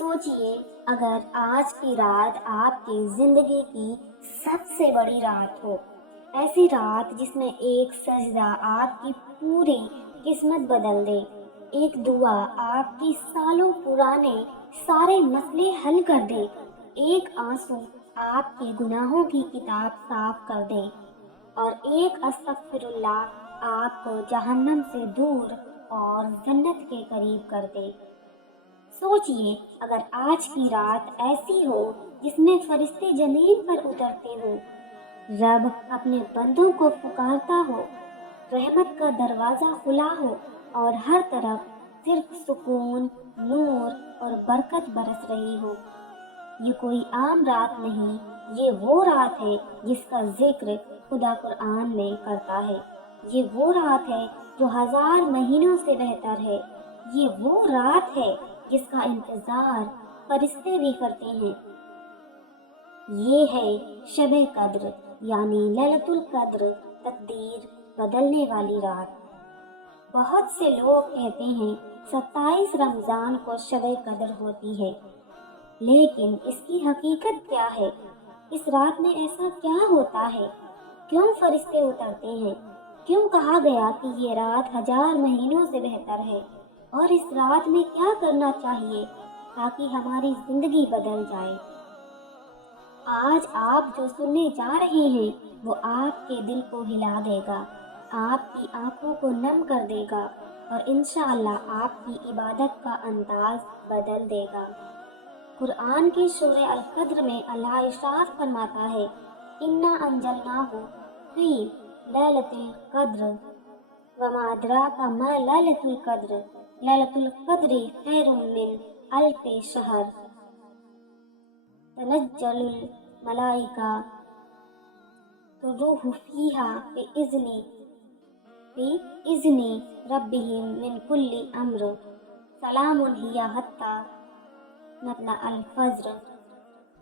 سوچئے اگر آج کی رات آپ کی زندگی کی سب سے بڑی رات ہو، ایسی رات جس میں ایک سجدہ آپ کی پوری قسمت بدل دے، ایک دعا آپ کی سالوں پرانے سارے مسئلے حل کر دے، ایک آنسو آپ کے گناہوں کی کتاب صاف کر دے، اور ایک استغفر اللہ آپ کو جہنم سے دور اور جنت کے قریب کر دے۔ سوچئے اگر آج کی رات ایسی ہو جس میں فرشتے زمین پر اترتے ہو، رب اپنے بندوں کو پکارتا ہو، رحمت کا دروازہ کھلا ہو اور ہر طرف صرف سکون، نور اور برکت برس رہی ہو۔ یہ کوئی عام رات نہیں، یہ وہ رات ہے جس کا ذکر خدا قرآن میں کرتا ہے۔ یہ وہ رات ہے جو 1000 مہینوں سے بہتر ہے۔ یہ وہ رات ہے جس کا انتظار فرشتے بھی کرتے ہیں۔ یہ ہے شب قدر یعنی لیلۃ القدر، تقدیر بدلنے والی رات۔ بہت سے لوگ کہتے ہیں 27 رمضان کو شب قدر ہوتی ہے، لیکن اس کی حقیقت کیا ہے؟ اس رات میں ایسا کیا ہوتا ہے؟ کیوں فرشتے اترتے ہیں؟ کیوں کہا گیا کہ یہ رات 1000 مہینوں سے بہتر ہے؟ اور اس رات میں کیا کرنا چاہیے تاکہ ہماری زندگی بدل جائے؟ آج آپ جو سننے جا رہے ہیں وہ آپ کے دل کو ہلا دے گا، آپ کی آنکھوں کو نم کر دے گا اور انشاءاللہ آپ کی عبادت کا انداز بدل دے گا۔ قرآن کی سورہ القدر میں اللہ ارشاد فرماتا ہے، اِنَّا أَنزَلْنَاهُ فِي لَيْلَةِ الْقَدْرِ وَمَا أَدْرَاكَ مَا لَيْلَةُ الْقَدْرِ لَيْلَةُ الْقَدْرِ خَيْرٌ مِّنْ أَلْفِ شَهْرٍ تنزل الملائکہ والروح فیہا بإذن ربہم من کل امر سلام ہی حتی مطلع الفجر۔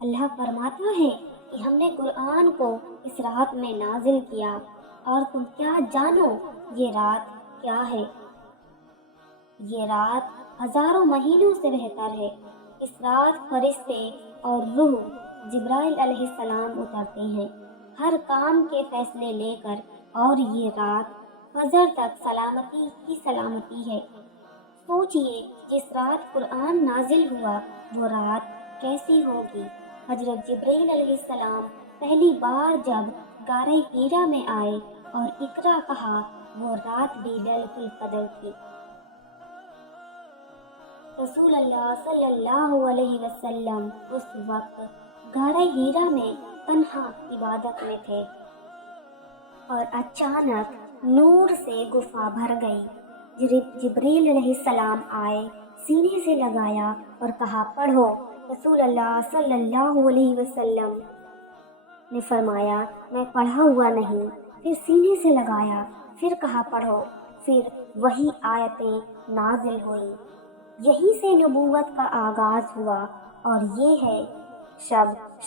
اللہ فرماتا ہے کہ ہم نے قرآن کو اس رات میں نازل کیا، اور تم کیا جانو یہ رات کیا ہے؟ یہ رات ہزاروں مہینوں سے بہتر ہے۔ اس رات فرشتے اور روح جبرائیل علیہ السلام اترتے ہیں ہر کام کے فیصلے لے کر، اور یہ رات فجر تک سلامتی کی سلامتی ہے۔ سوچئے جس رات قرآن نازل ہوا وہ رات کیسی ہوگی؟ حضرت جبرائیل علیہ السلام پہلی بار جب غار حرا میں آئے اور اقرا کہا، وہ رات بھی لیلۃ القدر تھی۔ رسول اللہ صلی اللہ علیہ وسلم اس وقت غار حرا میں تنہا عبادت میں تھے، اور اچانک نور سے غفا بھر گئی۔ جبریل علیہ السلام آئے، سینے سے لگایا اور کہا پڑھو۔ رسول اللہ صلی اللہ علیہ وسلم نے فرمایا میں پڑھا ہوا نہیں، پھر سینے سے لگایا، پھر کہا پڑھو، پھر وہی آیتیں نازل ہوئی۔ یہی سے نبوت کا آغاز ہوا، اور یہ ہے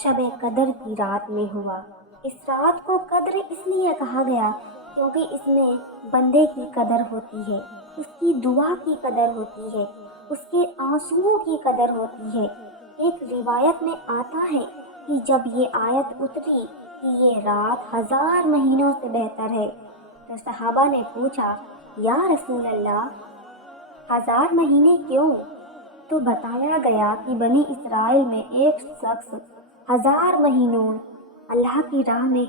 شب قدر کی رات میں ہوا۔ اس رات کو قدر اس لیے کہا گیا کیونکہ اس میں بندے کی قدر ہوتی ہے، اس کی دعا کی قدر ہوتی ہے، اس کے آنسوؤں کی قدر ہوتی ہے۔ ایک روایت میں آتا ہے کہ جب یہ آیت اتری کہ یہ رات 1000 مہینوں سے بہتر ہے، تو صحابہ نے پوچھا یا رسول اللہ 1000 مہینے کیوں؟ تو بتایا گیا کہ بنی اسرائیل میں ایک شخص 1000 مہینوں اللہ کی راہ میں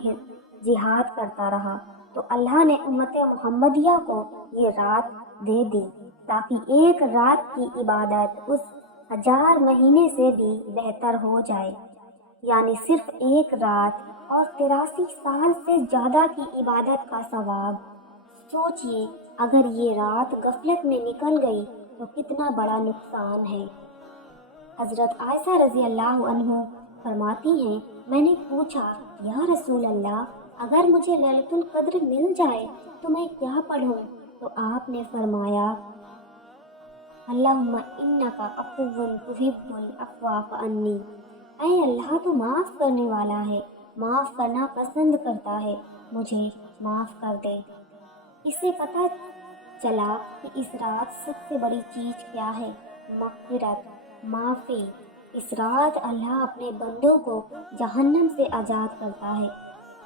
جہاد کرتا رہا، تو اللہ نے امت محمدیہ کو یہ رات دے دی تاکہ ایک رات کی عبادت اس 1000 مہینے سے بھی بہتر ہو جائے، یعنی صرف ایک رات اور 83 سال سے زیادہ کی عبادت کا ثواب۔ سوچئے اگر یہ رات غفلت میں نکل گئی تو کتنا بڑا نقصان ہے۔ حضرت عائشہ رضی اللہ عنہ فرماتی ہیں میں نے پوچھا یا رسول اللہ اگر مجھے لیلۃ القدر مل جائے تو میں کیا پڑھوں؟ تو آپ نے فرمایا اللہم انک عفو تحب العفو فاعف عنی، اے اللہ تو معاف کرنے والا ہے، معاف کرنا پسند کرتا ہے، مجھے معاف کر دے۔ اس سے پتہ چلا کہ اس رات سب سے بڑی چیز کیا ہے۔ मग़फ़िरत, माफ़ी। इस रात अल्लाह अपने बंदों को जहन्नम से आज़ाद करता है।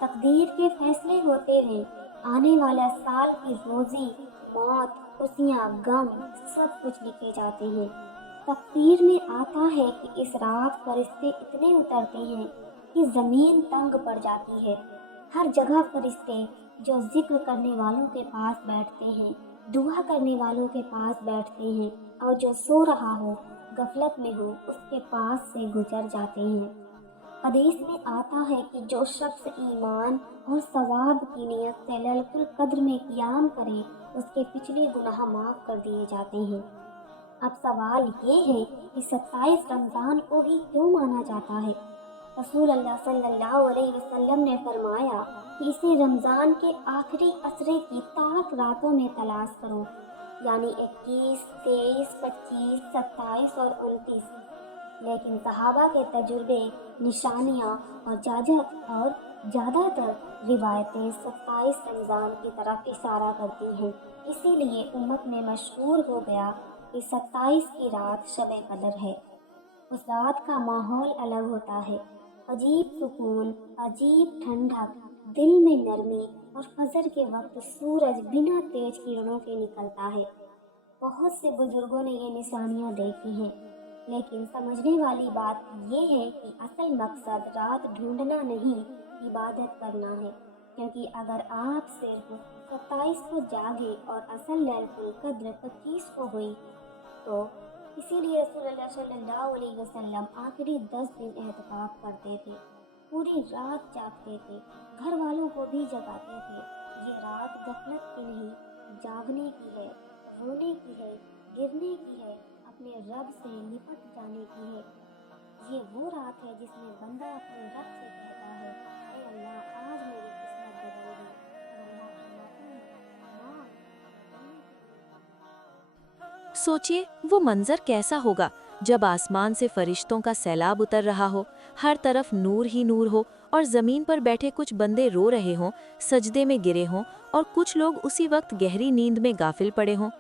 तकदीर के फैसले होते हैं, आने वाला साल की रोज़ी, मौत, खुशियाँ, गम सब कुछ लिखे जाते हैं। तफसीर में आता है कि इस रात फरिश्ते इतने उतरते हैं कि ज़मीन तंग पड़ जाती है। हर जगह फरिश्ते जो जिक्र करने वालों के पास बैठते हैं, दुआ करने वालों के पास बैठते हैं, और जो सो रहा हो, गफलत में हो, उसके पास से गुजर जाते हैं। हदीस में आता है कि जो शख्स ईमान और सवाब की नियत से लैलतुल कद्र में क़ियाम करे, उसके पिछले गुनाह माफ़ कर दिए जाते हैं। अब सवाल ये है कि 27 रमज़ान को ही क्यों माना जाता है? रसूल अल्लाह सल्लल्लाहु अलैहि वसल्लम ने फरमाया कि इसे रमज़ान के आखिरी असरे की ताक रातों में तलाश करो, यानी 21, 23, 25, 27 और 29। लेकिन सहाबा के तजुर्बे, निशानियाँ और ज़्यादातर रिवायतें 27 रमज़ान की तरफ इशारा करती हैं। इसीलिए उम्मत में मशहूर हो गया कि 27 की रात शब कदर है। उस रात का माहौल अलग होता है, अजीब सुकून, अजीब ठंडक, दिल में नरमी, और फजर के वक्त सूरज बिना तेज किरणों के निकलता है। बहुत से बुजुर्गों ने ये निशानियाँ देखी हैं, लेकिन समझने वाली बात ये है कि असल मकसद रात ढूंढना नहीं, इबादत करना है। क्योंकि अगर आप सिर्फ 27 को जागे और असल लैलतुल कद्र 25 को हुई, तो इसीलिए रसूलुल्लाह सल्लल्लाहु अलैहि वसल्लम आखिरी 10 दिन एहतिकाफ करते थे, पूरी रात जागते थे, घर वालों को भी जगाते थे। ये रात गफलत की नहीं, जागने की है, रोने की है, गिरने की है, अपने रब से लिपट जाने की है। ये वो रात है जिसमें बंदा अपने रब से कहता है, ऐ अल्लाह, आज मेरी किस्मत बदल दी। और अल्लाह फरमाते हैं, माँ, सोचिए वो मंजर कैसा होगा जब आसमान से फरिश्तों का सैलाब उतर रहा हो, हर तरफ नूर ही नूर हो, और ज़मीन पर बैठे कुछ बंदे रो रहे हों, सजदे में गिरे हों, और कुछ लोग उसी वक्त गहरी नींद में गाफिल पड़े हों।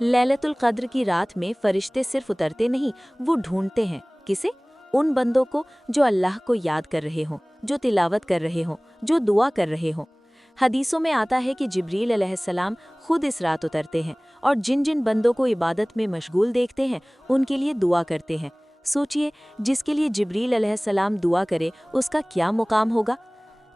लैलतुल कद्र की रात में फरिश्ते सिर्फ उतरते नहीं, वो ढूंढते हैं। किसे? उन बंदों को जो अल्लाह को याद कर रहे हों, जो तिलावत कर रहे हों, जो दुआ कर रहे हों। हदीसों में आता है कि जिब्रील अलैहिस्सलाम खुद इस रात उतरते हैं और जिन जिन बंदों को इबादत में मशगूल देखते हैं उनके लिए दुआ करते हैं। सोचिए, जिसके लिए जिब्रील अलैहिस्सलाम दुआ करे उसका क्या मुकाम होगा।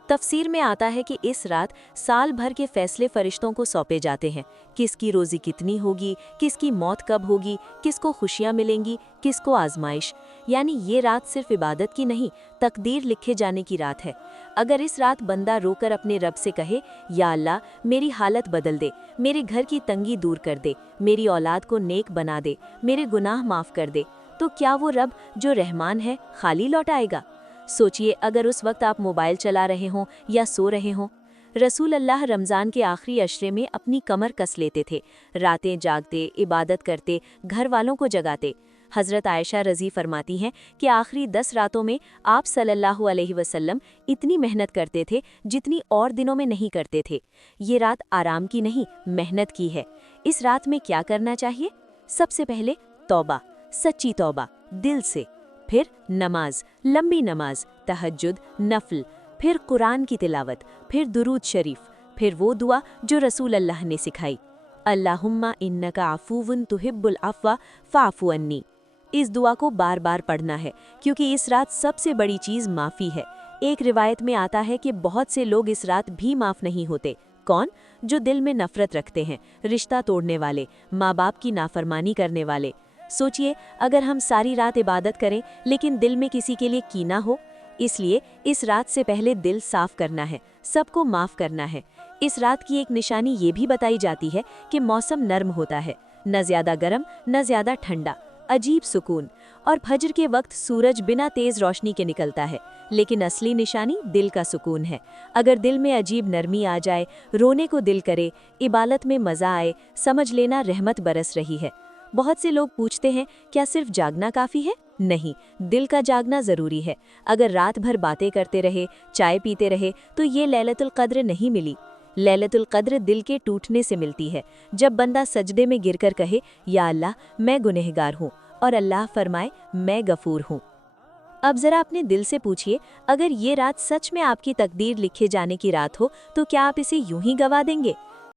तफसीर में आता है कि इस रात साल भर के फैसले फरिश्तों को सौंपे जाते हैं। किसकी रोज़ी कितनी होगी, किसकी मौत कब होगी, किसको खुशियाँ मिलेंगी, किसको आजमाइश। यानी ये रात सिर्फ इबादत की नहीं, तकदीर लिखे जाने की रात है। अगर इस रात बंदा रोकर अपने रब से कहे, या अल्लाह मेरी हालत बदल दे, मेरे घर की तंगी दूर कर दे, मेरी औलाद को नेक बना दे, मेरे गुनाह माफ़ कर दे, तो क्या वो रब जो रहमान है खाली लौट आएगा? सोचिए, अगर उस वक्त आप मोबाइल चला रहे हों या सो रहे हों। रसूल अल्लाह रमज़ान के आखिरी अशरे में अपनी कमर कस लेते थे, रातें जागते, इबादत करते, घर वालों को जगाते। हज़रत आयशा रज़ी फरमाती हैं कि आखिरी 10 रातों में आप सल्लल्लाहु अलैहि वसल्लम इतनी मेहनत करते थे जितनी और दिनों में नहीं करते थे। ये रात आराम की नहीं, मेहनत की है। इस रात में क्या करना चाहिए? सबसे पहले तौबा, सच्ची तौबा, दिल से। फिर नमाज, लंबी नमाज, तहज्जुद, नफल, फिर कुरान की तिलावत, फिर दुरूद शरीफ, फिर वो दुआ जो रसूल अल्लाह ने सिखाई, अल्लाहुम्मा इन्नका अफूवुन तुहिब्बुल अफ़्वा फ़अफ़ु अन्नी। इस दुआ को बार बार पढ़ना है क्योंकि इस रात सबसे बड़ी चीज़ माफ़ी है। एक रिवायत में आता है कि बहुत से लोग इस रात भी माफ़ नहीं होते। कौन? जो दिल में नफ़रत रखते हैं, रिश्ता तोड़ने वाले, माँ बाप की नाफरमानी करने वाले। सोचिए, अगर हम सारी रात इबादत करें लेकिन दिल में किसी के लिए कीना हो। इसलिए इस रात से पहले दिल साफ करना है, सबको माफ़ करना है। इस रात की एक निशानी ये भी बताई जाती है कि मौसम नर्म होता है, न ज़्यादा गर्म न ज़्यादा ठंडा, अजीब सुकून। और फजर के वक्त सूरज बिना तेज़ रोशनी के निकलता है, लेकिन असली निशानी दिल का सुकून है। अगर दिल में अजीब नरमी आ जाए, रोने को दिल करे, इबादत में मज़ा आए, समझ लेना रहमत बरस रही है। बहुत से लोग पूछते हैं, क्या सिर्फ जागना काफ़ी है? नहीं, दिल का जागना ज़रूरी है। अगर रात भर बातें करते रहे, चाय पीते रहे, तो ये लैलतुल कद्र नहीं मिली। لیلۃ القدر دل کے ٹوٹنے سے ملتی ہے جب بندہ سجدے میں گر کر کہے یا اللہ میں گنہگار ہوں، اور اللہ فرمائے میں غفور ہوں۔ اب ذرا اپنے دل سے پوچھئے، اگر یہ رات سچ میں آپ کی تقدیر لکھے جانے کی رات ہو تو کیا آپ اسے یوں ہی گوا دیں گے؟